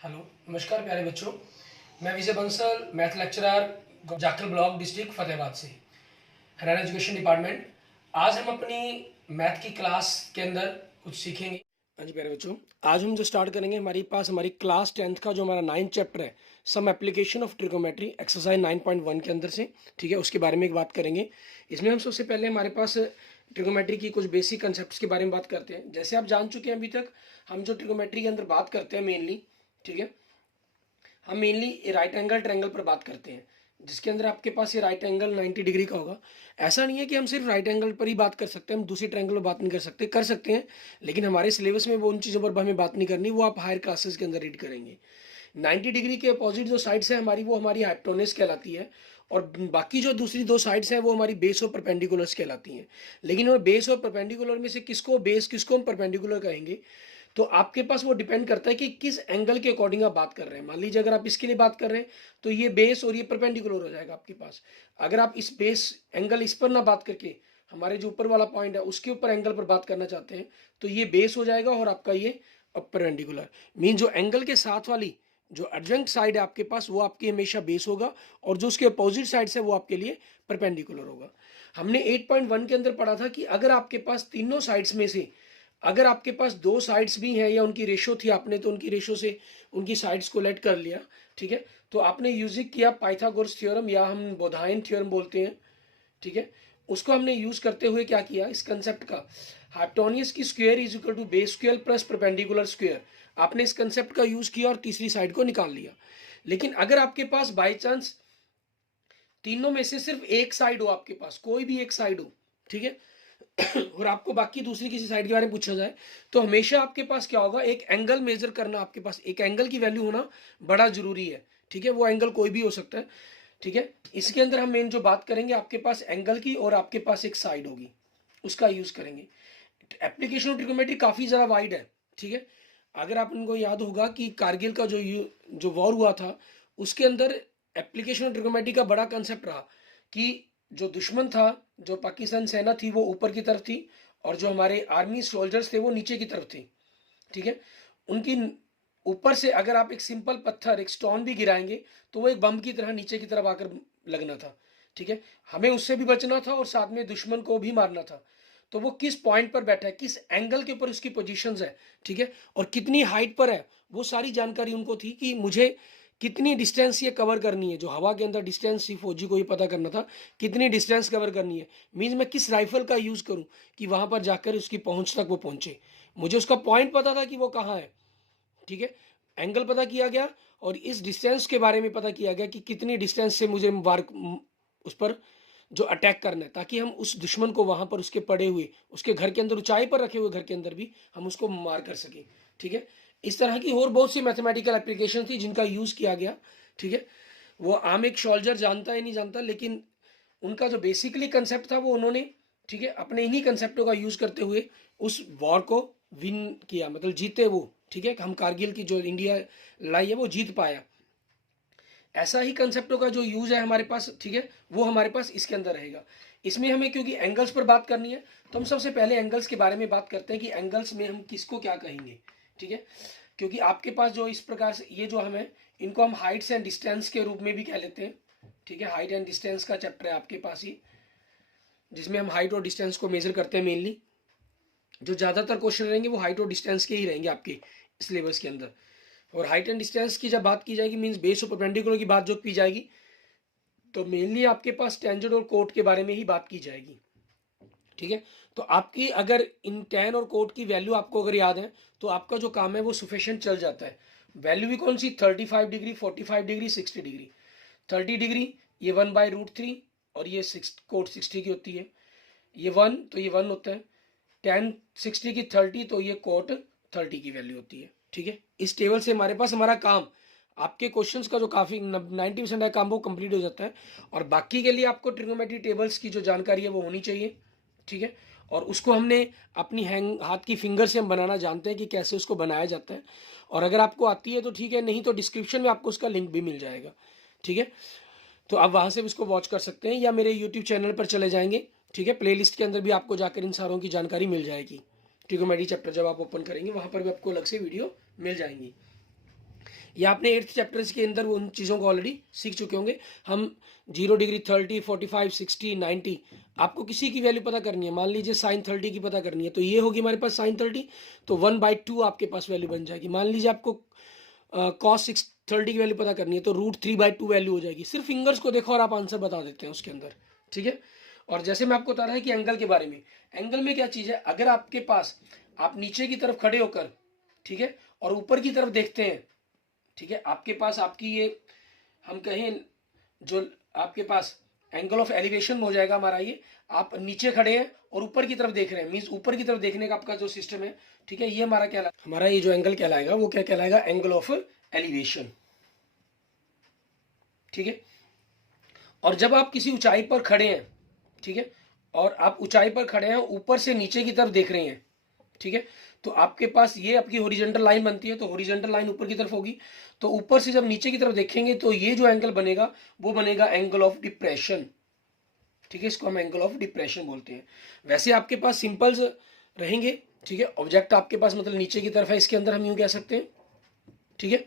Hello, नमस्कार प्यारे बच्चों। मैं Vijay Bansal, math lecturer, Jakhal block, district Fatehabad से, हरियाणा एजुकेशन डिपार्टमेंट। आज हम अपनी मैथ की क्लास के अंदर कुछ सीखेंगे। हाँ जी प्यारे बच्चों, आज हम जो स्टार्ट करेंगे, हमारे पास हमारी क्लास 10th का जो हमारा 9th चैप्टर है, some application of trigonometry, exercise 9.1 के अंदर से, ठीक है, उसके बारे में एक बात करेंगे। इसमें हम सबसे पहले हमारे पास ट्रिगोमेट्री की कुछ बेसिक कंसेप्ट के बारे में बात करते हैं। जैसे आप जान चुके हैं, अभी तक हम जो ट्रिगोमेट्री के अंदर बात करते हैं मेनली, ठीक है, हम मेनली राइट एंगल ट्रायंगल पर बात करते हैं, जिसके अंदर आपके पास ये राइट एंगल 90 डिग्री का होगा। ऐसा नहीं है कि हम सिर्फ राइट एंगल पर ही बात कर सकते हैं, हम दूसरी ट्रायंगल पर बात नहीं कर सकते हैं, लेकिन हमारे सिलेबस में वो उन चीज़ों पर हमें बात नहीं करनी, वो आप हायर क्लासेस के अंदर रीड करेंगे। 90 डिग्री के अपोजिट जो साइड्स है हमारी, वो हमारी हाइपोटेन्यूज कहलाती है, और बाकी जो दूसरी दो साइड्स हैं वो हमारी बेस और परपेंडिकुलर्स कहलाती हैं। लेकिन वो बेस और परपेंडिकुलर में से किसको बेस, किसको हम परपेंडिकुलर कहेंगे, तो आपके पास वो डिपेंड करता है कि किस एंगल के अकॉर्डिंग आप बात कर रहे हैं। मान लीजिए अगर आप इसके लिए बात कर रहे हैं तो ये बेस और ये परपेंडिकुलर हो जाएगा आपके पास। अगर आप इस बेस एंगल इस पर ना बात करके हमारे जो ऊपर वाला पॉइंट है उसके ऊपर एंगल पर बात करना चाहते हैं, तो ये बेस हो जाएगा और आपका ये परपेंडिकुलर। मीन जो एंगल के साथ वाली जो एडजंक्ट साइड है आपके पास, वो आपकी हमेशा बेस होगा, और जो उसके अपोजिट साइड है वो आपके लिए परपेंडिकुलर होगा। हमने 8.1 के अंदर पढ़ा था कि अगर आपके पास तीनों साइड्स में से अगर आपके पास दो साइड्स भी हैं या उनकी रेशो थी, आपने तो उनकी रेशो से उनकी साइड्स को लेट कर लिया, ठीक है, तो आपने यूज किया पाइथागोरस थ्योरम, या हम बोधायन थ्योरम बोलते हैं, ठीक है। उसको हमने यूज करते हुए क्या किया, इस कंसेप्ट का हाइपोटेन्यूज की square is equal to base square plus perpendicular square, आपने इस कंसेप्ट का यूज किया और तीसरी साइड को निकाल लिया। लेकिन अगर आपके पास बाय चांस तीनों में से सिर्फ एक साइड हो, आपके पास कोई भी एक साइड हो, ठीक है, और आपको बाकी दूसरी किसी साइड के बारे में पूछा जाए, तो हमेशा आपके पास क्या होगा, एक एंगल मेजर करना, आपके पास एक एंगल की वैल्यू होना बड़ा जरूरी है, ठीक है। वो एंगल कोई भी हो सकता है, ठीक है। इसके अंदर हम मेन जो बात करेंगे, आपके पास एंगल की और आपके पास एक साइड होगी, उसका यूज करेंगे। एप्लीकेशन ऑफ ट्रिगोनोमेट्री काफी ज्यादा वाइड है, ठीक है। अगर आप उनको याद होगा कि कारगिल का जो वॉर हुआ था, उसके अंदर एप्लीकेशन ऑफ ट्रिगोनोमेट्री का बड़ा कंसेप्ट रहा कि जो दुश्मन था, जो पाकिस्तान सेना थी, वो ऊपर की तरफ थी, और जो हमारे आर्मी सोल्जर्स थे वो नीचे की तरफ थे, ठीक है। उनकी ऊपर से अगर आप एक सिंपल पत्थर, एक स्टोन भी गिराएंगे तो वो एक बम की तरह नीचे की तरफ आकर लगना था, ठीक है। हमें उससे भी बचना था और साथ में दुश्मन को भी मारना था। तो वो किस पॉइंट पर बैठा है, किस एंगल के ऊपर उसकी पोजीशंस है, ठीक है, और कितनी हाइट पर है, वो सारी जानकारी उनको थी कि मुझे कितनी डिस्टेंस ये कवर करनी है। जो हवा के अंदर डिस्टेंस थी, फौजी को ये पता करना था कितनी डिस्टेंस कवर करनी है। मीन्स मैं किस राइफल का यूज करूं कि वहां पर जाकर उसकी पहुंच तक वो पहुंचे। मुझे उसका पॉइंट पता था कि वो कहाँ है, ठीक है। एंगल पता किया गया और इस डिस्टेंस के बारे में पता किया गया कि कितनी डिस्टेंस से मुझे वार उस पर जो अटैक करना है, ताकि हम उस दुश्मन को वहां पर उसके पड़े हुए, उसके घर के अंदर, ऊंचाई पर रखे हुए घर के अंदर भी हम उसको मार कर सके, ठीक है। इस तरह की और बहुत सी मैथमेटिकल एप्लीकेशन थी जिनका यूज किया गया, ठीक है। वो आम एक सोल्जर जानता है नहीं जानता, लेकिन उनका जो बेसिकली कंसेप्ट था वो उन्होंने, ठीक है, अपने इन्हीं कंसेप्टों का यूज करते हुए उस वॉर को विन किया, मतलब जीते वो, ठीक है। हम कारगिल की जो इंडिया लाई है वो जीत पाया। ऐसा ही कंसेप्टों का जो यूज है हमारे पास, ठीक है, वो हमारे पास इसके अंदर रहेगा। इसमें हमें क्योंकि एंगल्स पर बात करनी है, तो हम सबसे पहले एंगल्स के बारे में बात करते हैं कि एंगल्स में हम किसको क्या कहेंगे, ठीक है। क्योंकि आपके पास जो इस प्रकार से ये जो हमें, इनको हम हाइट्स एंड डिस्टेंस के रूप में भी कह लेते हैं, ठीक है। हाइट एंड डिस्टेंस का चैप्टर है आपके पास ही, जिसमें हम हाइट और डिस्टेंस को मेजर करते हैं मेनली। जो ज़्यादातर क्वेश्चन रहेंगे वो हाइट और डिस्टेंस के ही रहेंगे आपके सिलेबस के अंदर। और हाइट एंड डिस्टेंस की जब बात की जाएगी, मीन्स बेस और परपेंडिकुलर की बात जो की जाएगी, तो मेनली आपके पास टेंजेंट और कोट के बारे में ही बात की जाएगी, ठीक है। तो आपकी अगर इन टेन और कोट की वैल्यू आपको अगर याद है, तो आपका जो काम है वो सफिशिएंट चल जाता है। वैल्यू भी कौन सी, 35 डिग्री, 45 डिग्री, 60 डिग्री। 30 डिग्री ये 1/√3, और ये कोट 60 की होती है, ये 1 तो ये 1 होता है। टेन 60 की 30 तो ये कोट 30 की वैल्यू होती है, ठीक है। इस टेबल से हमारे पास हमारा काम, आपके क्वेश्चंस का जो काफी 90% है काम, वो कंप्लीट हो जाता है। और बाकी के लिए आपको ट्रिग्नोमेट्री टेबल्स की जो जानकारी है वो होनी चाहिए, ठीक है। और उसको हमने अपनी हैंग हाथ की फिंगर से हम बनाना जानते हैं कि कैसे उसको बनाया जाता है। और अगर आपको आती है तो ठीक है, नहीं तो डिस्क्रिप्शन में आपको उसका लिंक भी मिल जाएगा, ठीक है। तो आप वहाँ से भी उसको वॉच कर सकते हैं या मेरे यूट्यूब चैनल पर चले जाएंगे, ठीक है। प्लेलिस्ट के अंदर भी आपको जाकर इन सारों की जानकारी मिल जाएगी। ट्रिगोनोमेट्री चैप्टर जब आप ओपन करेंगे वहाँ पर भी आपको अलग से वीडियो मिल जाएंगी। या आपने 8th चैप्टर्स के अंदर उन चीज़ों को ऑलरेडी सीख चुके होंगे। हम 0 डिग्री, 30, 45, 60, 90, आपको किसी की वैल्यू पता करनी है। मान लीजिए साइन 30 की पता करनी है, तो ये होगी हमारे पास साइन 30, तो 1/2 आपके पास वैल्यू बन जाएगी। मान लीजिए आपको कॉस 30 की वैल्यू पता करनी है, तो √3/2 वैल्यू हो जाएगी। सिर्फ फिंगर्स को देखो और आप आंसर बता देते हैं उसके अंदर, ठीक है। और जैसे मैं आपको बता रहा है कि एंगल के बारे में, एंगल में क्या चीज़ है, अगर आपके पास आप नीचे की तरफ खड़े होकर, ठीक है, और ऊपर की तरफ देखते हैं, ठीक है, आपके पास आपकी ये हम कहें जो आपके पास एंगल ऑफ एलिवेशन हो जाएगा हमारा ये, आप नीचे खड़े हैं और ऊपर की तरफ देख रहे हैं, मीन्स ऊपर की तरफ देखने का आपका जो सिस्टम है, ठीक है, ये हमारा क्या हमारा ये जो एंगल कहलाएगा वो क्या कहलाएगा, एंगल ऑफ एलिवेशन, ठीक है। और जब आप किसी ऊंचाई पर खड़े हैं, ठीक है, और आप ऊंचाई पर खड़े हैं, ऊपर से नीचे की तरफ देख रहे हैं, ठीक है, तो आपके पास ये आपकी हॉरिजॉन्टल लाइन बनती है, तो हॉरिजॉन्टल लाइन ऊपर की तरफ होगी, तो ऊपर से जब नीचे की तरफ देखेंगे तो ये जो एंगल बनेगा वो बनेगा एंगल ऑफ डिप्रेशन, ठीक है, इसको हम एंगल ऑफ डिप्रेशन बोलते हैं। वैसे आपके पास सिंपल्स रहेंगे, ठीक है, ऑब्जेक्ट आपके पास मतलब नीचे की तरफ है, इसके अंदर हम यूं कह सकते हैं, ठीक है।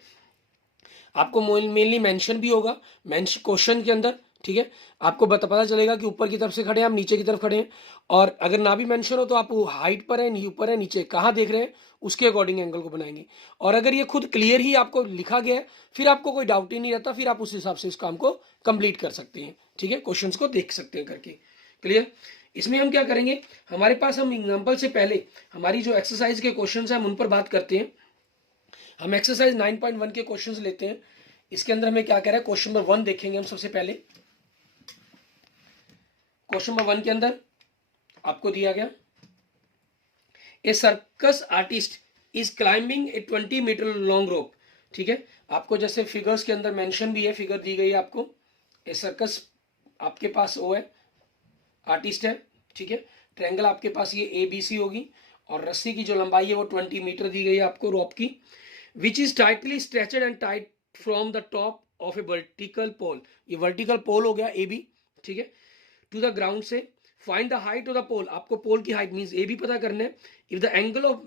आपको मेनली मेंशन भी होगा क्वेश्चन के अंदर, ठीक है, आपको पता चलेगा कि ऊपर की तरफ से खड़े हैं, आप नीचे की तरफ खड़े हैं, और अगर ना भी मेंशन हो तो आप हाइट पर है, ऊपर है, नीचे कहाँ देख रहे हैं, उसके अकॉर्डिंग एंगल को बनाएंगे। और अगर ये खुद क्लियर ही आपको लिखा गया है, फिर आपको कोई डाउट ही नहीं रहता, फिर आप उस हिसाब से इस काम को कंप्लीट कर सकते हैं, ठीक है, क्वेश्चंस को देख सकते हैं करके। क्लियर। इसमें हम क्या करेंगे, हमारे पास हम एग्जाम्पल से पहले हमारी जो एक्सरसाइज के क्वेश्चन है हम उन पर बात करते हैं। हम एक्सरसाइज 9.1 के क्वेश्चंस लेते हैं। इसके अंदर हमें क्या कह रहा है, क्वेश्चन नंबर 1 देखेंगे हम सबसे पहले। क्वेश्चन नंबर 1 के अंदर आपको दिया गया, a circus artist is climbing a 20 metre long rope, ठीक है, आपको जैसे फिगर्स के अंदर मेंशन भी है, फिगर दी गई है आपको, ए सर्कस आपके पास वो है, आर्टिस्ट है, ठीक है, ट्रायंगल आपके पास ये ABC होगी, और रस्सी की जो लंबाई है वो 20 मीटर दी गई है आपको रोप की, which is tightly stretched and tight from the top of a vertical pole, ये वर्टिकल पोल हो गया AB, ठीक है, टू द ग्राउंड से find the height of the pole, आपको पोल की हाइट मींस AB पता करना है, if the angle of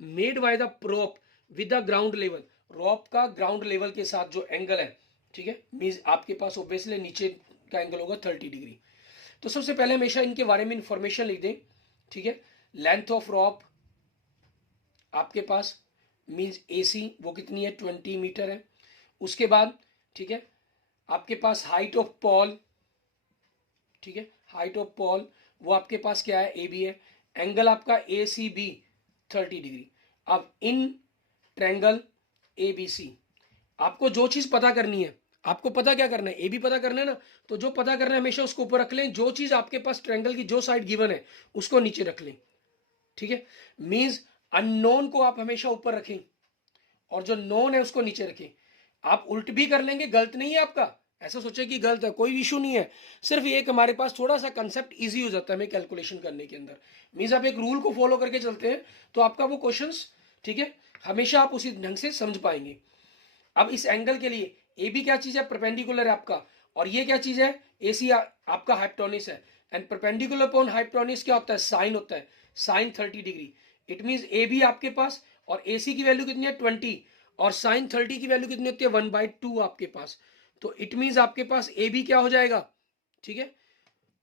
made by the rope with the ground level, rope का ग्राउंड लेवल के साथ जो एंगल है, ठीक है, मींस आपके पास ऑब्वियसली नीचे का एंगल होगा 30 डिग्री। तो सबसे पहले हमेशा इनके बारे में इंफॉर्मेशन लिख दें, ठीक है, लेंथ ऑफ रॉप आपके पास मींस AC वो कितनी है, 20 मीटर है। उसके बाद, ठीक है, आपके पास हाइट ऑफ पॉल, ठीक है, हाइट ऑफ पॉल वो आपके पास क्या है, AB है। एंगल आपका ACB 30 डिग्री। अब इन ट्रायंगल ABC आपको जो चीज पता करनी है, आपको पता क्या करना है, AB पता करना है ना, तो जो पता करना है हमेशा उसको ऊपर रख लें, जो चीज आपके पास ट्रायंगल की जो साइड गिवन है उसको नीचे रख लें, ठीक है, मींस अननोन को आप हमेशा ऊपर रखें और जो नोन है उसको नीचे रखें। आप उल्ट भी कर लेंगे, गलत नहीं है आपका, ऐसा सोचे कि गलत है, कोई इशू नहीं है, सिर्फ एक हमारे पास थोड़ा सा कंसेप्ट इजी हो जाता है हमें कैलकुलेशन करने के अंदर, मींस आप एक रूल को फॉलो करके चलते हैं तो आपका वो क्वेश्चंस, ठीक है, हमेशा आप उसी ढंग से समझ पाएंगे। अब इस एंगल के लिए AB क्या चीज है, परपेंडिकुलर है आपका, और ये क्या चीज है, AC आपका हाइपोटेन्यूज है, एंड परपेंडिकुलर अपॉन हाइपोटेन्यूज क्या होता है, साइन होता है, sine 30 degree. It means AB आपके पास और AC की वैल्यू कितनी है 20, और साइन 30 की वैल्यू कितनी होती है 1/2 आपके पास, तो इट मींस आपके पास AB क्या हो जाएगा, ठीक है,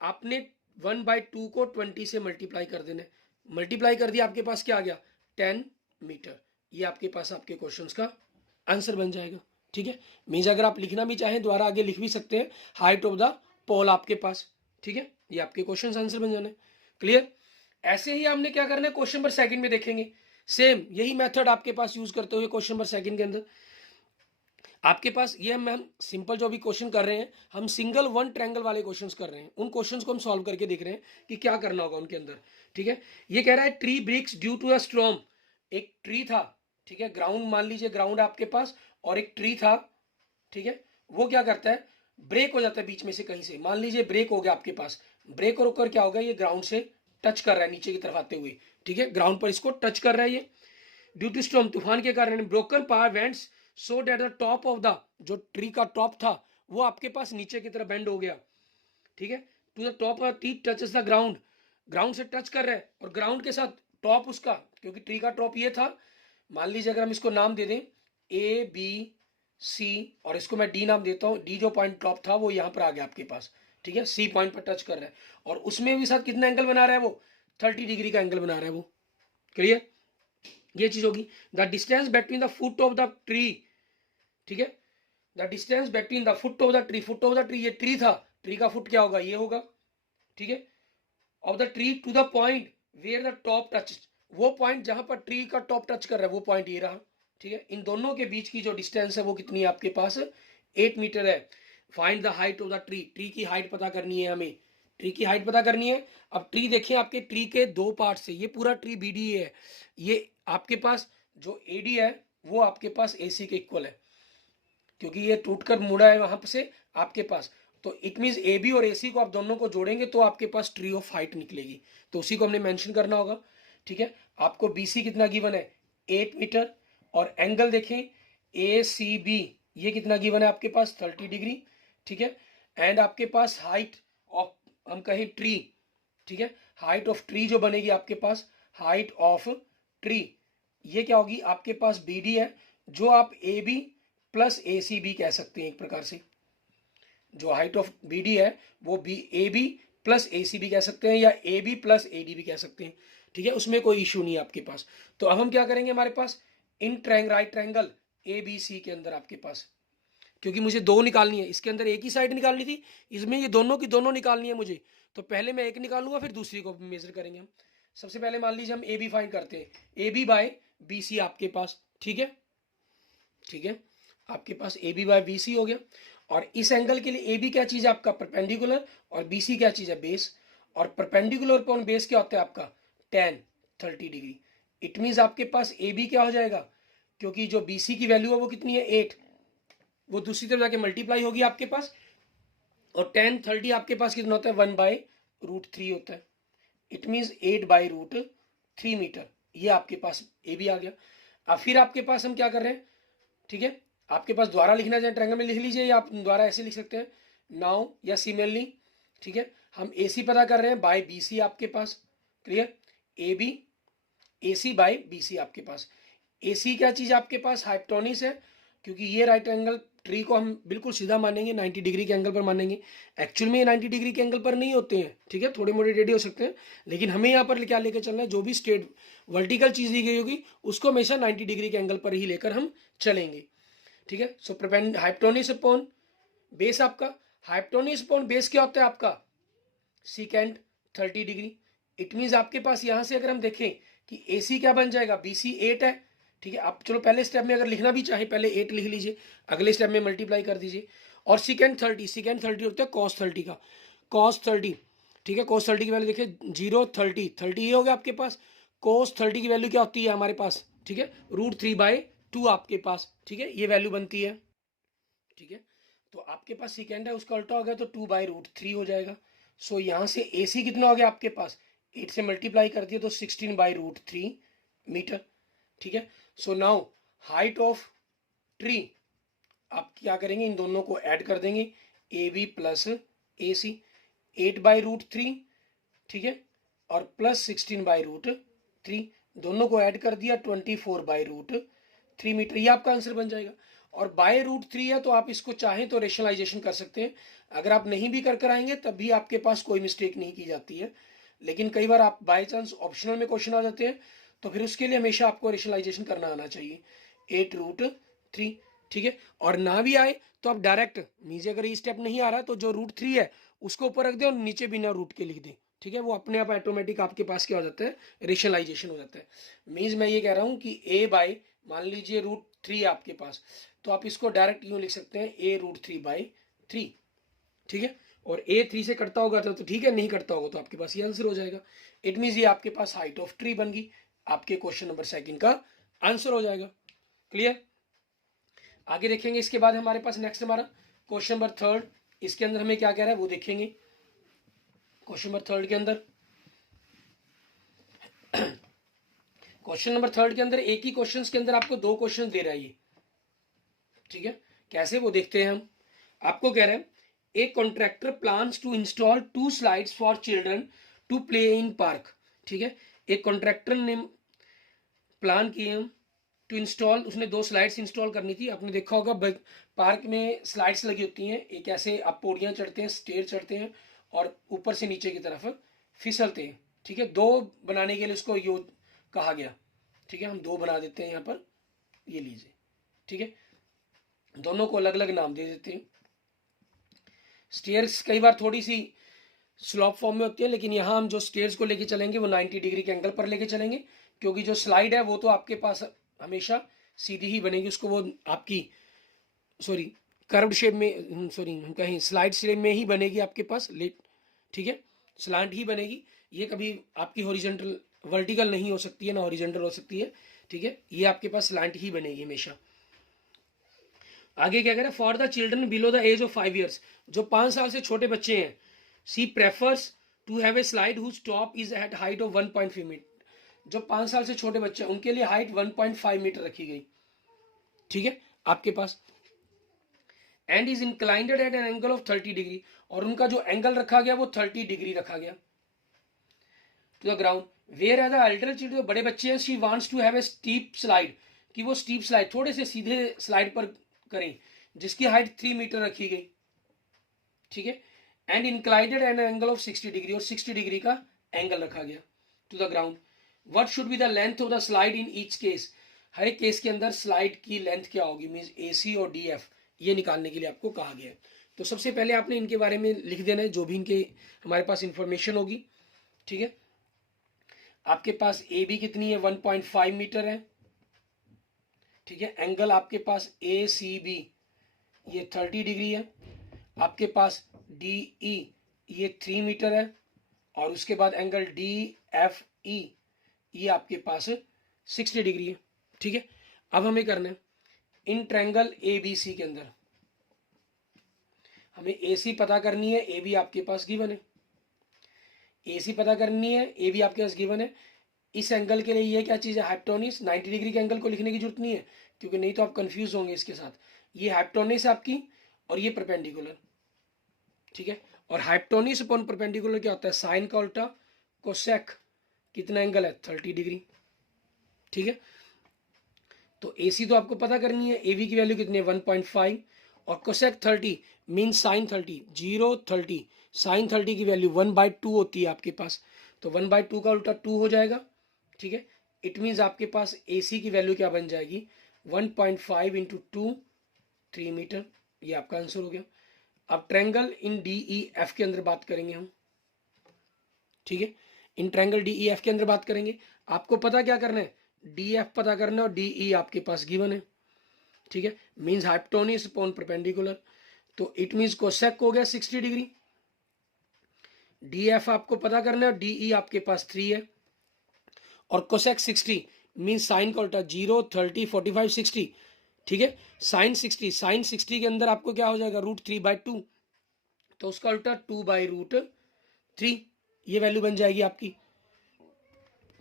आपने 1/2 को 20 से मल्टीप्लाई कर देना, मल्टीप्लाई कर दिया, आपके पास क्या आ गया 10 मीटर। ये आपके पास आपके क्वेश्चंस का आंसर बन जाएगा, ठीक है। मींस अगर आप लिखना भी चाहें द्वारा आगे लिख भी सकते हैं, हाइट ऑफ द पोल आपके पास, ठीक है, ये आपके क्वेश्चन आंसर बन जाने। क्लियर। ऐसे ही हमने क्या करना है, क्वेश्चन नंबर 2 में देखेंगे, सेम यही मेथड आपके पास यूज करते हुए क्वेश्चन नंबर 2 के अंदर आपके पास ये हम सिंपल जो अभी क्वेश्चन कर रहे हैं, हम सिंगल वन ट्रायंगल वाले क्वेश्चंस कर रहे हैं, उन क्वेश्चंस को हम सॉल्व करके देख रहे हैं कि क्या करना होगा उनके अंदर, ठीक है। ये कह रहा है tree breaks due to a storm, एक ट्री था, ठीक है, ग्राउंड मान लीजिए ग्राउंड आपके पास और एक ट्री था, ठीक है, वो क्या करता है, ब्रेक हो जाता है बीच में से कहीं से, मान लीजिए ब्रेक हो गया आपके पास, ब्रेक होकर क्या होगा, ये ग्राउंड से टच कर रहा है नीचे की तरफ आते हुए, ठीक है, ग्राउंड पर इसको टच कर रहा है ये, ड्यू टू स्टॉर्म तूफान के कारण broken power vents so that the top of the, जो ट्री का टॉप था वो आपके पास नीचे की तरफ बेंड हो गया, ठीक है, to the top of tree touches the ground, ground से टच कर रहा है और ग्राउंड के साथ टॉप उसका, क्योंकि ट्री का टॉप ये था, मान लीजिए अगर हम इसको नाम दे दें AB सी, और इसको मैं डी नाम देता हूँ। डी जो पॉइंट टॉप था वो यहाँ पर आ गया आपके पास, ठीक है, सी पॉइंट पर टच कर रहा है और उसमें भी साथ कितना एंगल बना रहा है वो 30 डिग्री का एंगल बना रहा है वो। क्लियर, ये चीज होगी। The distance between the foot of the tree, ठीक है, the distance between the foot of the tree, foot of the tree ये ट्री था, ट्री का फुट क्या होगा, ये होगा, ठीक है, of the tree to the point where the top touch, वो पॉइंट जहां पर ट्री का टॉप टच कर रहा है वो पॉइंट ये रहा, ठीक है। इन दोनों के बीच की जो डिस्टेंस है वो कितनी है आपके पास, 8 मीटर है। Find the height of the tree, tree की हाइट पता करनी है हमें, ट्री की हाइट पता करनी है। अब ट्री देखिए, आपके ट्री के दो पार्ट से, ये पूरा ट्री बीडी है, ये आपके पास जो एडी है वो आपके पास एसी के इक्वल है, क्योंकि ये टूटकर मुड़ा है वहां से आपके पास। तो इट मीन ए बी और ए सी को आप दोनों को जोड़ेंगे तो आपके पास ट्री ऑफ हाइट निकलेगी, तो उसी को हमने मेंशन करना होगा, ठीक है। आपको बी सी कितना गिवन है, 8 मीटर, और एंगल देखें ए सी बी, ये कितना गिवन है आपके पास, 30 डिग्री, ठीक है। एंड आपके पास हाइट ऑफ, हम कहें ट्री, ठीक है, हाइट ऑफ ट्री जो बनेगी आपके पास, हाइट ऑफ ट्री ये क्या होगी आपके पास, बी डी है, जो आप A B plus A C B कह सकते हैं एक प्रकार से। जो हाइट ऑफ बी डी है वो B A B plus A C B कह सकते हैं, या A B plus A D भी कह सकते हैं, ठीक है, उसमें कोई इशू नहीं है आपके पास। तो अब हम क्या करेंगे, हमारे पास in right triangle A B C के अंदर आपके पास, क्योंकि मुझे दो निकालनी है, इसके अंदर एक ही साइड निकालनी थी, इसमें ये दोनों की दोनों निकालनी है मुझे, तो पहले मैं एक निकालूंगा फिर दूसरी को मेजर करेंगे हम। सबसे पहले मान लीजिए हम ए बी फाइंड करते हैं, A B by B C आपके पास, ठीक है, ठीक है, आपके पास A B by B C हो गया। और इस एंगल के लिए ए बी क्या चीज है आपका, परपेंडिकुलर, और बी सी क्या चीज है, बेस, और परपेंडिकुलर अपॉन बेस क्या होता है आपका, tan 30 डिग्री। इट मीन्स आपके पास ए बी क्या हो जाएगा, क्योंकि जो बी सी की वैल्यू है वो कितनी है 8, वो दूसरी तरफ जाके मल्टीप्लाई होगी आपके पास, और tan 30 आपके पास कितना होता है, 1/√3 होता है। इट मीन्स 8/√3 मीटर, ये आपके पास ए बी आ गया। अब फिर आपके पास हम क्या कर रहे हैं, ठीक है, आपके पास द्वारा लिखना चाहे ट्रायंगल में लिख लीजिए, या आप द्वारा ऐसे लिख सकते हैं, नाउ या सिमिलरली, ठीक है। हम ए सी पता कर रहे हैं बाय बी सी आपके पास, clear, A B A C by B C आपके पास। ए सी क्या चीज आपके पास, हाइपोटेन्यूज है, क्योंकि ये राइट एंगल ट्री को हम बिल्कुल सीधा मानेंगे, 90 डिग्री के एंगल पर मानेंगे। एक्चुअल में ये 90 डिग्री के एंगल पर नहीं होते हैं, ठीक है, थोड़े मोटे टेढ़े हो सकते हैं, लेकिन हमें यहाँ पर क्या लेकर चलना है, जो भी स्ट्रेट वर्टिकल चीज दी गई होगी उसको हमेशा 90 डिग्री के एंगल पर ही लेकर हम चलेंगे, ठीक है। सो हाइपोटेन्यूज अपॉन बेस, आपका हाइपोटेन्यूज अपॉन बेस क्या होता है आपका, सीकेंट 30 डिग्री। इट मीन्स आपके पास यहाँ से अगर हम देखें कि ए सी क्या बन जाएगा, बी सी 8 है, ठीक है। आप चलो पहले स्टेप में अगर लिखना भी चाहे पहले 8 लिख लीजिए, अगले स्टेप में मल्टीप्लाई कर दीजिए, और सीकेंट 30, सीकेंट 30 होता है cos 30 का, cos 30, ठीक है, cos 30 की वैल्यू देखिए 0 30 30 ये हो गया आपके पास। cos 30 की वैल्यू क्या होती है हमारे पास, ठीक है, √3/2 आपके पास, ठीक है, ये वैल्यू बनती है, ठीक है। तो आपके पास सीकेंड है, उसका उल्टा हो गया तो 2/√3 हो जाएगा। सो यहाँ से ए सी कितना हो गया आपके पास, 8 से मल्टीप्लाई कर दिया तो 16/√3 मीटर, ठीक है। So now height of tree, आप क्या करेंगे, इन दोनों को ऐड कर देंगे, ए बी प्लस ए सी, 8/√3, ठीक है, और प्लस 16/√3, दोनों को ऐड कर दिया 24/√3 मीटर, ये आपका आंसर बन जाएगा। और बाय√3 है तो आप इसको चाहें तो रेशनलाइजेशन कर सकते हैं, अगर आप नहीं भी कर आएंगे तब भी आपके पास कोई मिस्टेक नहीं की जाती है, लेकिन कई बार आप बाय चांस ऑप्शनल में क्वेश्चन आ जाते हैं तो फिर उसके लिए हमेशा आपको रेशनलाइजेशन करना आना चाहिए, 8√3, ठीक है। और ना भी आए तो आप डायरेक्ट नीचे, अगर ये स्टेप नहीं आ रहा तो जो √3 है उसको ऊपर रख दें और नीचे बिना रूट के लिख दें, ठीक है, वो अपने आप ऑटोमेटिक आपके पास क्या हो जाता है, रेशनलाइजेशन हो जाता है। मीन्स मैं ये कह रहा हूँ कि a बाई, मान लीजिए √3 आपके पास, तो आप इसको डायरेक्ट यूं लिख सकते हैं a√3/3, ठीक है। और a 3 से कटता होगा तो ठीक है, नहीं कटता होगा तो आपके पास ये आंसर हो जाएगा। इट मीन्स ये आपके पास हाइट ऑफ ट्री बन गई, आपके क्वेश्चन नंबर 2 का आंसर हो जाएगा। क्लियर, आगे देखेंगे। इसके बाद हमारे पास नेक्स्ट हमारा क्वेश्चन नंबर 3, इसके अंदर हमें क्या कह रहा है वो देखेंगे। क्वेश्चन नंबर 3 के अंदर, क्वेश्चन नंबर 3 के अंदर एक ही क्वेश्चन के अंदर आपको 2 क्वेश्चन दे रहा है ये, ठीक है, कैसे वो देखते हैं हम। आपको कह रहे हैं a contractor plans to install 2 slides for children to play in park, ठीक है। एक कॉन्ट्रैक्टर ने प्लान किए टू इंस्टॉल, उसने 2 स्लाइड्स इंस्टॉल करनी थी। आपने देखा होगा पार्क में स्लाइड्स लगी होती हैं, एक ऐसे आप पौड़ियाँ चढ़ते हैं, स्टेयर चढ़ते हैं और ऊपर से नीचे की तरफ फिसलते हैं, ठीक है। 2 बनाने के लिए उसको यो कहा गया, ठीक है। हम 2 बना देते हैं यहाँ पर, ये लीजिए, ठीक है। दोनों को अलग अलग नाम दे देते हैं। स्टेयर्स कई बार थोड़ी सी स्लॉप फॉर्म में होती है, लेकिन यहाँ हम जो स्टेयर्स को लेके चलेंगे वो 90 डिग्री के एंगल पर लेके चलेंगे, क्योंकि जो स्लाइड है वो तो आपके पास हमेशा सीधी ही बनेगी, उसको वो आपकी सॉरी कर्व्ड शेप में, सॉरी हम कहें स्लाइड शेप में ही बनेगी आपके पास, लेट, ठीक है, स्लांट ही बनेगी। ये कभी आपकी हॉरिजॉन्टल वर्टिकल नहीं हो सकती है, ना हॉरिजॉन्टल हो सकती है, ठीक है। ये आपके पास स्लांट ही बनेगी हमेशा। आगे क्या कह रहा है, for the children below the age of 5 years, जो 5 साल से छोटे बच्चे हैं, she prefers to have a slide whose top is at height of 1.5 metre. जो 5 साल से छोटे बच्चे हैं उनके लिए हाइट 1.5 मीटर रखी गई, ठीक है आपके पास। And is inclined at an angle of 30 degree, और उनका जो एंगल रखा गया वो 30 डिग्री रखा गया to the ground. Where as the elder children, बड़े बच्चे हैं, she wants to have a steep slide, कि वो स्टीप स्लाइड थोड़े से सीधे स्लाइड पर करें, जिसकी हाइट 3 मीटर रखी गई, ठीक है। And inclined at an angle of 60 degree, और 60 डिग्री का एंगल रखा गया to the ground. What should be the length of the slide in each case, हर एक केस के अंदर स्लाइड की लेंथ क्या होगी, मींस AC और DF, ये निकालने के लिए आपको कहा गया है। तो सबसे पहले आपने इनके बारे में लिख देना है, जो भी इनके हमारे पास इंफॉर्मेशन होगी, ठीक है। आपके पास AB कितनी है, 1.5 मीटर है, ठीक है। एंगल आपके पास ACB ये 30 डिग्री है, आपके पास DE ये 3 मीटर है, और उसके बाद एंगल DFE ये आपके पास 60 डिग्री है, ठीक है। अब हमें करना है इन ट्रायंगल ABC के अंदर हमें AC पता करनी है, AB आपके पास गिवन है, AC पता करनी है, AB आपके पास गिवन है। इस एंगल के लिए ये क्या चीज़ है, हाइपोटेन्यूज। 90 डिग्री के एंगल को लिखने की जरूरत नहीं है, क्योंकि नहीं तो आप कंफ्यूज होंगे इसके साथ। ये हाइपोटेन्यूज आपकी और ये परपेंडिकुलर, ठीक है। और हाइपोटेन्यूज अपॉन परपेंडिकुलर क्या होता है, साइन का उल्टा कोसेक, कितना एंगल है 30 डिग्री, ठीक है। तो AC तो आपको पता करनी है, AB की वैल्यू कितनी है 1.5, और कोसेक 30 मीन साइन 30, 0 30, साइन 30 की वैल्यू 1/2 होती है आपके पास, तो 1/2 का उल्टा 2 हो जाएगा, ठीक है। इट मीन्स आपके पास AC की वैल्यू क्या बन जाएगी, 1.5 इंटू 2, 3 मीटर, ये आपका आंसर हो गया। अब ट्रायंगल इन DEF के अंदर बात करेंगे हम, ठीक है। इन ट्रायंगल DEF के अंदर बात करेंगे, आपको पता क्या करना है, DF पता करना है, और DE आपके पास गिवन है, ठीक है। मीन्स हाइपोटेन्यूज अपॉन परपेंडिकुलर, तो इट मीन्स कोसेक हो गया 60 डिग्री। DF आपको पता करना है, DE आपके पास 3 है, और कोसेक 60 मीन्स साइन का उल्टा 0 30 45 60, ठीक है। साइन 60, साइन 60 के अंदर आपको क्या हो जाएगा, √3/2, तो उसका उल्टा 2/√3, ये वैल्यू बन जाएगी आपकी,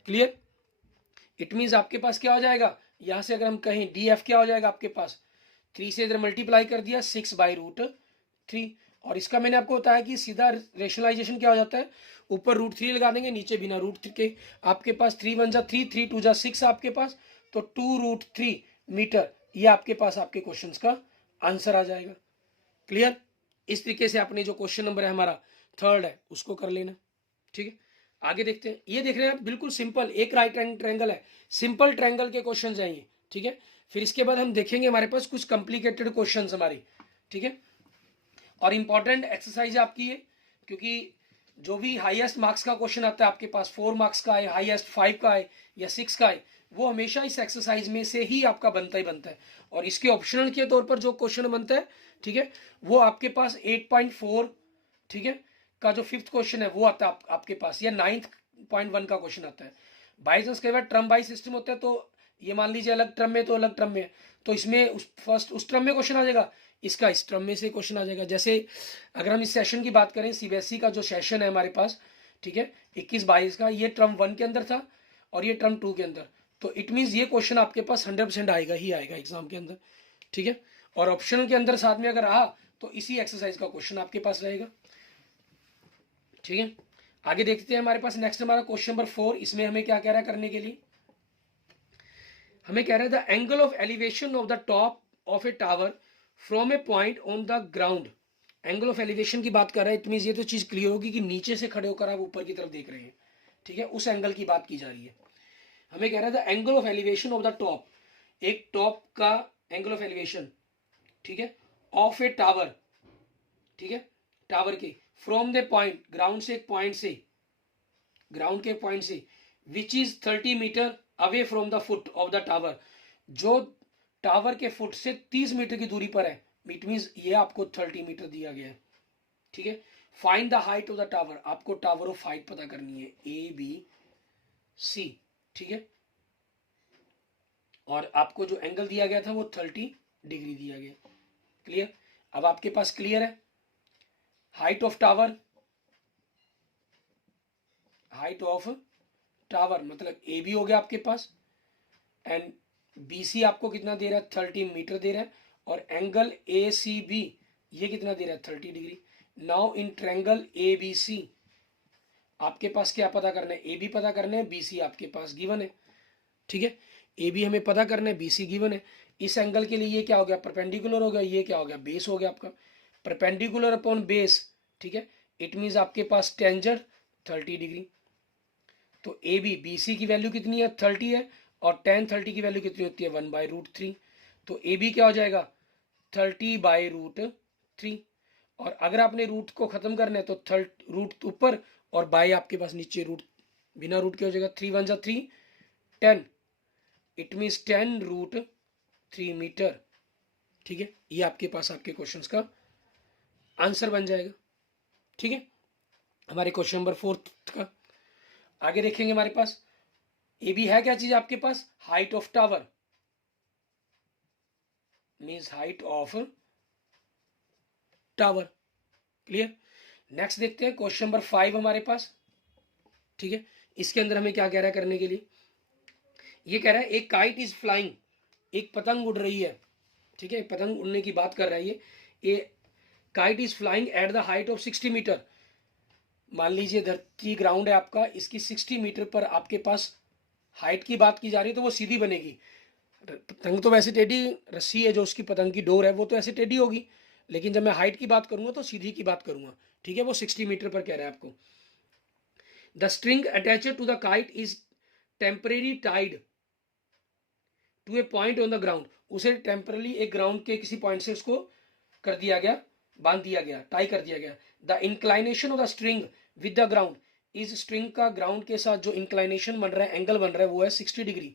क्लियर। इट मीन्स आपके पास क्या हो जाएगा, यहां से अगर हम कहें DF क्या हो जाएगा आपके पास, 3 से इधर मल्टीप्लाई कर दिया 6/√3, और इसका मैंने आपको बताया कि सीधा रेशनलाइजेशन क्या हो जाता है, ऊपर √3 लगा देंगे, नीचे बिना √3 के, आपके पास 3 1 जा 3, 3 2 जा 6 आपके पास, तो 2√3 मीटर, ये आपके पास आपके क्वेश्चंस का आंसर आ जाएगा, क्लियर। इस तरीके से आपने जो क्वेश्चन नंबर है हमारा 3rd है उसको कर लेना, ठीक है। आगे देखते हैं, ये देख रहे हैं आप, बिल्कुल सिंपल एक राइट एंगल ट्रायंगल है, सिंपल ट्रायंगल के क्वेश्चंस हैं ये, ठीक है। फिर इसके बाद हम देखेंगे हमारे पास कुछ कॉम्प्लिकेटेड क्वेश्चंस हमारी, ठीक है, और इंपॉर्टेंट एक्सरसाइज आपकी है, क्योंकि जो भी हाईएस्ट मार्क्स का क्वेश्चन आता है आपके पास, 4 मार्क्स का है, हाईएस्ट 5 का है या 6 का है, वो हमेशा इस एक्सरसाइज में से ही आपका बनता ही बनता है। और इसके ऑप्शनल के तौर पर जो क्वेश्चन बनता है, ठीक है, वो आपके पास 8.4, ठीक है, का जो 5th क्वेश्चन है वो आता है आपके पास, या 9.1 का क्वेश्चन आता है। बाई चांस कई बार टर्म बाई सिस्टम होता है, तो ये मान लीजिए अलग टर्म में तो अलग टर्म में, तो इसमें उस टर्म में क्वेश्चन आ जाएगा, इसका इस टर्म में से क्वेश्चन आ जाएगा। जैसे अगर हम इस सेशन की बात करें, CBSE का जो सेशन है हमारे पास, ठीक है, 21-22 का, ये टर्म 1 के अंदर था और ये टर्म 2 के अंदर, तो इट मीन्स ये क्वेश्चन आपके पास 100% आएगा ही आएगा एग्जाम के अंदर, ठीक है। और ऑप्शनल के अंदर साथ में अगर रहा तो इसी एक्सरसाइज का क्वेश्चन आपके पास रहेगा, ठीक है। आगे देखते हैं हमारे पास नेक्स्ट हमारा क्वेश्चन नंबर 4, इसमें हमें क्या कह रहा है करने के लिए, हमें कह रहा है the angle of elevation of the top of A tower from A point on the ground. Angle of elevation की बात कर रहा है, इट मीन ये तो चीज क्लियर होगी कि नीचे से खड़े होकर आप ऊपर की तरफ देख रहे हैं, ठीक है, उस एंगल की बात की जा रही है। हमें कह रहा है the angle of elevation of the top, एक टॉप का एंगल ऑफ एलिवेशन, ठीक है, ऑफ ए टावर, ठीक है, टावर के, फ्रॉम द पॉइंट, ग्राउंड से, एक पॉइंट से, ग्राउंड के पॉइंट से, which is 30 metre away from the foot of the tower, जो टावर के फुट से 30 मीटर की दूरी पर है। इट मीन्स ये आपको 30 मीटर दिया गया है, ठीक है। Find the height of the tower, आपको टावर ऑफ हाइट पता करनी है, ए बी सी, ठीक है। और आपको जो एंगल दिया गया था वो 30 डिग्री दिया गया। क्लियर? अब आपके पास क्लियर है, height of tower, height of tower मतलब ए बी हो गया आपके पास, एंड बी सी आपको कितना दे रहा है, 30 मीटर दे रहा है, और एंगल ए सी बी ये कितना दे रहा है, 30 degree. Now in triangle A B C आपके पास क्या पता करना है, ए बी पता करना है, बी सी आपके पास गिवन है, ठीक है। ए बी हमें पता करना है, बी सी गिवन है। इस एंगल के लिए ये क्या हो गया, परपेंडिकुलर हो गया, ये क्या हो गया, बेस हो गया आपका, परपेंडिकुलर अपॉन बेस, ठीक है। इट मीन्स आपके पास टेंजेंट 30 डिग्री। तो ए बी बी सी की वैल्यू कितनी है, 30 है, और टेन 30 की वैल्यू कितनी होती है, 1/√3। तो ए बी क्या हो जाएगा, 30/√3। और अगर आपने रूट को खत्म करना है तो रूट ऊपर और बाय आपके पास नीचे, रूट बिना रूट के हो जाएगा, 3 1 3 10, इट मीन्स 10√3 मीटर, ठीक है। ये आपके पास आपके क्वेश्चंस का आंसर बन जाएगा, ठीक है। हमारे क्वेश्चन नंबर 4 का आगे देखेंगे। हमारे पास ए बी है क्या चीज आपके पास, height of tower, means height of tower. Clear? Next देखते हैं क्वेश्चन नंबर 5 हमारे पास, ठीक है। इसके अंदर हमें क्या कह रहा है करने के लिए, ये कह रहा है एक काइट इज फ्लाइंग, एक पतंग उड़ रही है, ठीक है, पतंग उड़ने की बात कर रहा है ये kite is flying at the height of 60 metre. मान लीजिए धरती ग्राउंड है आपका, इसकी 60 मीटर पर आपके पास हाइट की बात की जा रही है, तो वो सीधी बनेगी। पतंग तो वैसे टेढ़ी, रस्सी है जो उसकी पतंग की डोर है वो तो ऐसे टेढ़ी होगी, लेकिन जब मैं हाइट की बात करूंगा तो सीधी की बात करूंगा, ठीक है। वो 60 मीटर पर कह रहा है आपको। The string attached to the kite is temporary tied to a point on the ground, उसे टेम्परली एक ग्राउंड के किसी पॉइंट से उसको कर दिया गया, बांध दिया गया, टाई कर दिया गया। The inclination of the string with the ground, इस स्ट्रिंग का ग्राउंड के साथ जो इंक्लाइनेशन बन रहा है, एंगल बन रहा है, वो है 60 degree.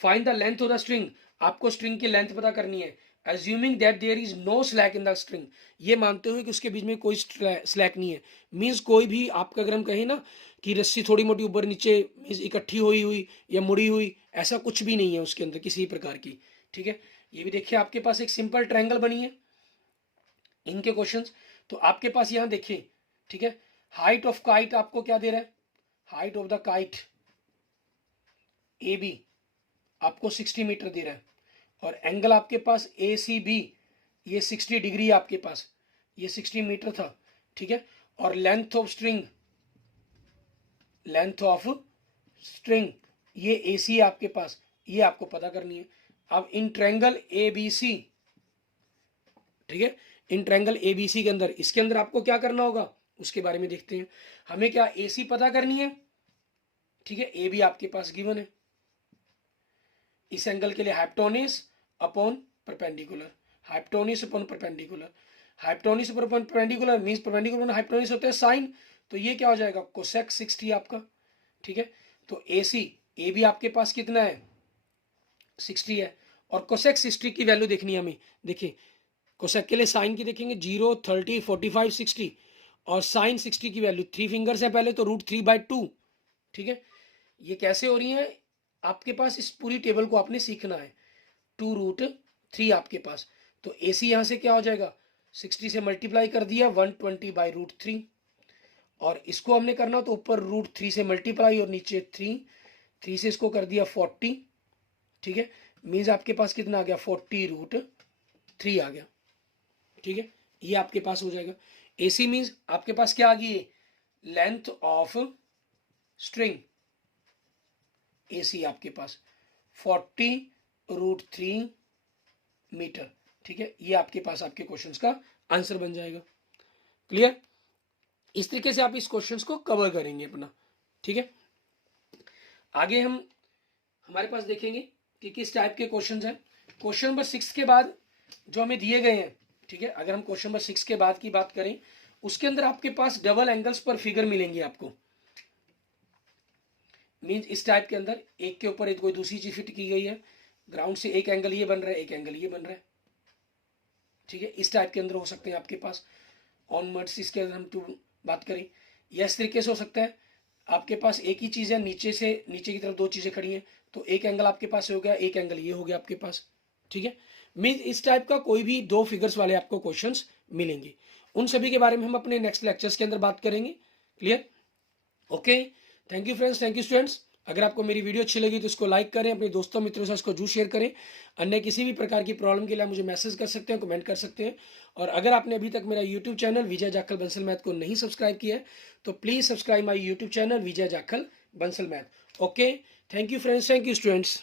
Find the length of the string, आपको स्ट्रिंग की लेंथ पता करनी है। Assuming that there is no slack in the string, ये मानते हुए कि उसके बीच में कोई स्लैक नहीं है। मीन्स कोई भी आपका अगर हम कहें ना कि रस्सी थोड़ी मोटी ऊपर नीचे मीन्स इकट्ठी हुई या मुड़ी हुई, ऐसा कुछ भी नहीं है उसके अंदर किसी प्रकार की, ठीक है। ये भी देखिए आपके पास एक सिंपल ट्रायंगल बनी है इनके क्वेश्चंस। तो आपके पास यहां देखिए, ठीक है, हाइट ऑफ काइट आपको क्या दे रहा है, height of the kite A B आपको 60 मीटर दे रहा है, और एंगल आपके पास ए सी बी ये 60 डिग्री आपके पास, ये 60 मीटर था, ठीक है। और length of string, length of string ये ए सी आपके पास, ये आपको पता करनी है। अब इन ट्रायंगल ए बी सी, ठीक है, इन ट्रायंगल ए बी सी के अंदर, इसके अंदर आपको क्या करना होगा उसके बारे में देखते हैं। हमें क्या ए सी पता करनी है, ठीक है, ए बी आपके पास गिवन है। इस एंगल के लिए hypotenuse upon perpendicular, hypotenuse upon perpendicular, hypotenuse upon perpendicular means perpendicular hypotenuse होते हैं साइन, तो ये क्या हो जाएगा कोसेक 60 आपका, ठीक है। तो ए सी ए बी आपके पास कितना है 60 है, और कोसेक 60 की वैल्यू देखनी है हमें। देखिए कोसेक के लिए साइन की देखेंगे 0 30 45 60, और साइन 60 की वैल्यू 3 फिंगर्स है पहले तो √3/2, ठीक है। ये कैसे हो रही है आपके पास, इस पूरी टेबल को आपने सीखना है। 2√3 आपके पास, तो ए सी यहां से क्या हो जाएगा 60 से मल्टीप्लाई कर दिया 120/√3, और इसको हमने करना तो ऊपर √3 से मल्टीप्लाई और नीचे 3 से इसको कर दिया 40, ठीक है। मीन्स आपके पास कितना आ गया 40√3 आ गया, ठीक है। ये आपके पास हो जाएगा। ए सी मीन्स आपके पास क्या आ गई, लेंथ ऑफ स्ट्रिंग ए सी आपके पास 40√3 मीटर। ठीक है, ये आपके पास आपके क्वेश्चंस का आंसर बन जाएगा। क्लियर? इस तरीके से आप इस क्वेश्चंस को कवर करेंगे अपना। ठीक है, आगे हम हमारे पास देखेंगे कि किस टाइप के क्वेश्चंस हैं। क्वेश्चन नंबर 6 के बाद जो हमें दिए गए हैं, ठीक है, अगर हम क्वेश्चन नंबर 6 के बाद की बात करें, उसके अंदर आपके पास डबल एंगल्स पर फिगर मिलेंगी आपको। मीन्स इस टाइप के अंदर एक के ऊपर एक कोई दूसरी चीज फिट की गई है, ग्राउंड से एक एंगल ये बन रहा है, एक एंगल ये बन रहा है। ठीक है, इस टाइप के अंदर हो सकते हैं आपके पास। ऑनवर्ड्स इसके अंदर हम बात करें, या इस तरीके से हो सकता है आपके पास एक ही चीज है, नीचे से नीचे की तरफ दो चीजें खड़ी हैं, तो एक एंगल आपके पास हो गया, एक एंगल ये हो गया आपके पास। ठीक है, मीन्स इस टाइप का कोई भी दो फिगर्स वाले आपको क्वेश्चंस मिलेंगे। उन सभी के बारे में हम अपने नेक्स्ट लेक्चर्स के अंदर बात करेंगे। Clear? Okay, thank you friends, thank you students. अगर आपको मेरी वीडियो अच्छी लगी तो इसको लाइक करें, अपने दोस्तों मित्रों से इसको जरूर शेयर करें। अन्य किसी भी प्रकार की प्रॉब्लम के लिए आप मुझे मैसेज कर सकते हैं, कमेंट कर सकते हैं। और अगर आपने अभी तक मेरा यूट्यूब चैनल विजय जाखल बंसल मैथ को नहीं सब्सक्राइब किया है तो please subscribe my YouTube channel Vijay Jakhal Bansal math. Okay, thank you friends, thank you students.